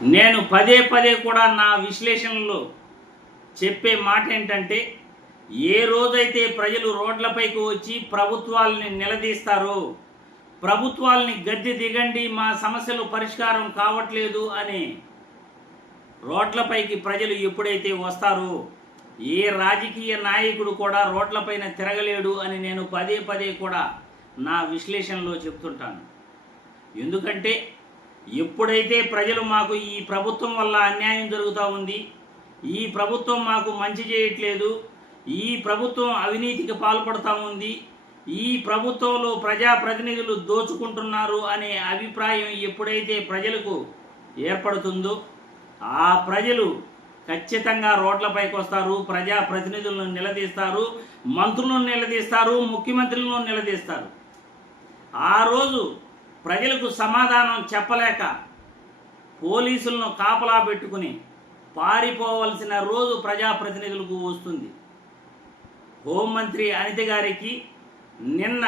నేను పదే పదే కూడా నా విశ్లేషణలో చెప్పే మాట ఏంటంటే, ఏ రోజైతే ప్రజలు రోడ్లపైకి వచ్చి ప్రభుత్వాలని నిలదీస్తారో, ప్రభుత్వాలని గద్దె దిగండి మా సమస్యలు పరిష్కారం కావట్లేదు అని రోడ్లపైకి ప్రజలు ఎప్పుడైతే వస్తారో, ఏ రాజకీయ నాయకుడు కూడా రోడ్లపైన తిరగలేడు అని నేను పదే పదే కూడా నా విశ్లేషణలో చెప్తుంటాను. ఎందుకంటే ఎప్పుడైతే ప్రజలు మాకు ఈ ప్రభుత్వం వల్ల అన్యాయం జరుగుతూ ఉంది, ఈ ప్రభుత్వం మాకు మంచి చేయట్లేదు, ఈ ప్రభుత్వం అవినీతికి పాల్పడుతూ ఉంది, ఈ ప్రభుత్వంలో ప్రజాప్రతినిధులు దోచుకుంటున్నారు అనే అభిప్రాయం ఎప్పుడైతే ప్రజలకు ఏర్పడుతుందో, ఆ ప్రజలు ఖచ్చితంగా రోడ్లపైకి వస్తారు, ప్రజాప్రతినిధులను నిలదీస్తారు, మంత్రులను నిలదీస్తారు, ముఖ్యమంత్రులను నిలదీస్తారు. ఆ రోజు ప్రజలకు సమాధానం చెప్పలేక పోలీసులను కాపలా పెట్టుకుని పారిపోవలసిన రోజు ప్రజాప్రతినిధులకు వస్తుంది. హోంమంత్రి అనిత గారికి నిన్న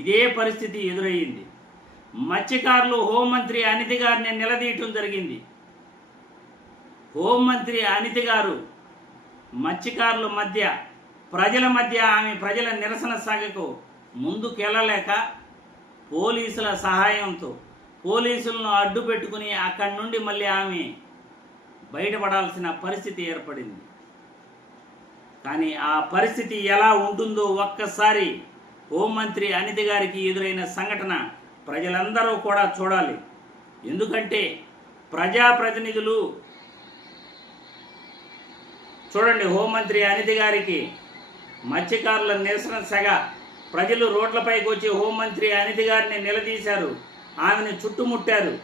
ఇదే పరిస్థితి ఎదురయ్యింది. మత్స్యకారులు హోంమంత్రి అనిత గారిని నిలదీయటం జరిగింది. హోంమంత్రి అనిత గారు మత్స్యకారుల మధ్య, ప్రజల మధ్య ఆమె ప్రజల నిరసన సాగకు ముందుకెళ్ళలేక పోలీసుల సహాయంతో పోలీసులను అడ్డు పెట్టుకుని అక్కడి నుండి మళ్ళీ ఆమె బయటపడాల్సిన పరిస్థితి ఏర్పడింది. కానీ ఆ పరిస్థితి ఎలా ఉంటుందో ఒక్కసారి హోంమంత్రి అనిత గారికి ఎదురైన సంఘటన ప్రజలందరూ కూడా చూడాలి. ఎందుకంటే ప్రజాప్రతినిధులు చూడండి, హోంమంత్రి అనిత గారికి మత్స్యకారుల నిరసన సెగ, ప్రజలు రోడ్లపైకి వచ్చి హోంమంత్రి అనిత గారిని నిలదీశారు, ఆమెను చుట్టుముట్టారు.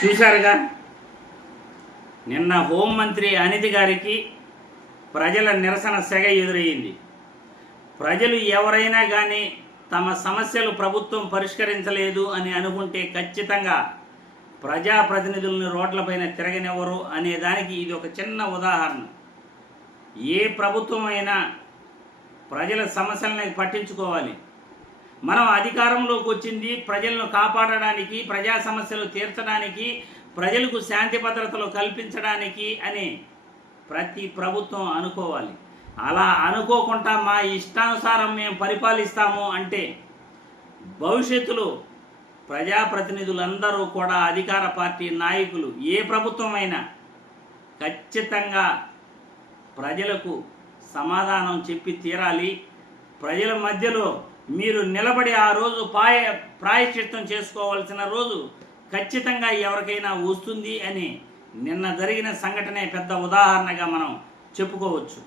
చూశారుగా, నిన్న హోంమంత్రి అనిత గారికి ప్రజల నిరసన సెగ ఎదురయ్యింది. ప్రజలు ఎవరైనా కానీ తమ సమస్యలు ప్రభుత్వం పరిష్కరించలేదు అని అనుకుంటే ఖచ్చితంగా ప్రజాప్రతినిధులను రోడ్లపైన తిరగనివ్వరు అనే దానికి ఇది ఒక చిన్న ఉదాహరణ. ఏ ప్రభుత్వం అయినా ప్రజల సమస్యలను పట్టించుకోవాలి. మనం అధికారంలోకి వచ్చింది ప్రజలను కాపాడడానికి, ప్రజా సమస్యలు తీర్చడానికి, ప్రజలకు శాంతి భద్రతలు కల్పించడానికి అని ప్రతి ప్రభుత్వం అనుకోవాలి. అలా అనుకోకుండా మా ఇష్టానుసారం మేము పరిపాలిస్తాము అంటే భవిష్యత్తులో ప్రజాప్రతినిధులందరూ కూడా, అధికార పార్టీ నాయకులు, ఏ ప్రభుత్వమైనా ఖచ్చితంగా ప్రజలకు సమాధానం చెప్పి తీరాలి. ప్రజల మధ్యలో మీరు నిలబడి ఆ రోజు ప్రాయశ్చిత్తం చేసుకోవాల్సిన రోజు ఖచ్చితంగా ఎవరికైనా వస్తుంది అని నిన్న జరిగిన సంఘటనే పెద్ద ఉదాహరణగా మనం చెప్పుకోవచ్చు.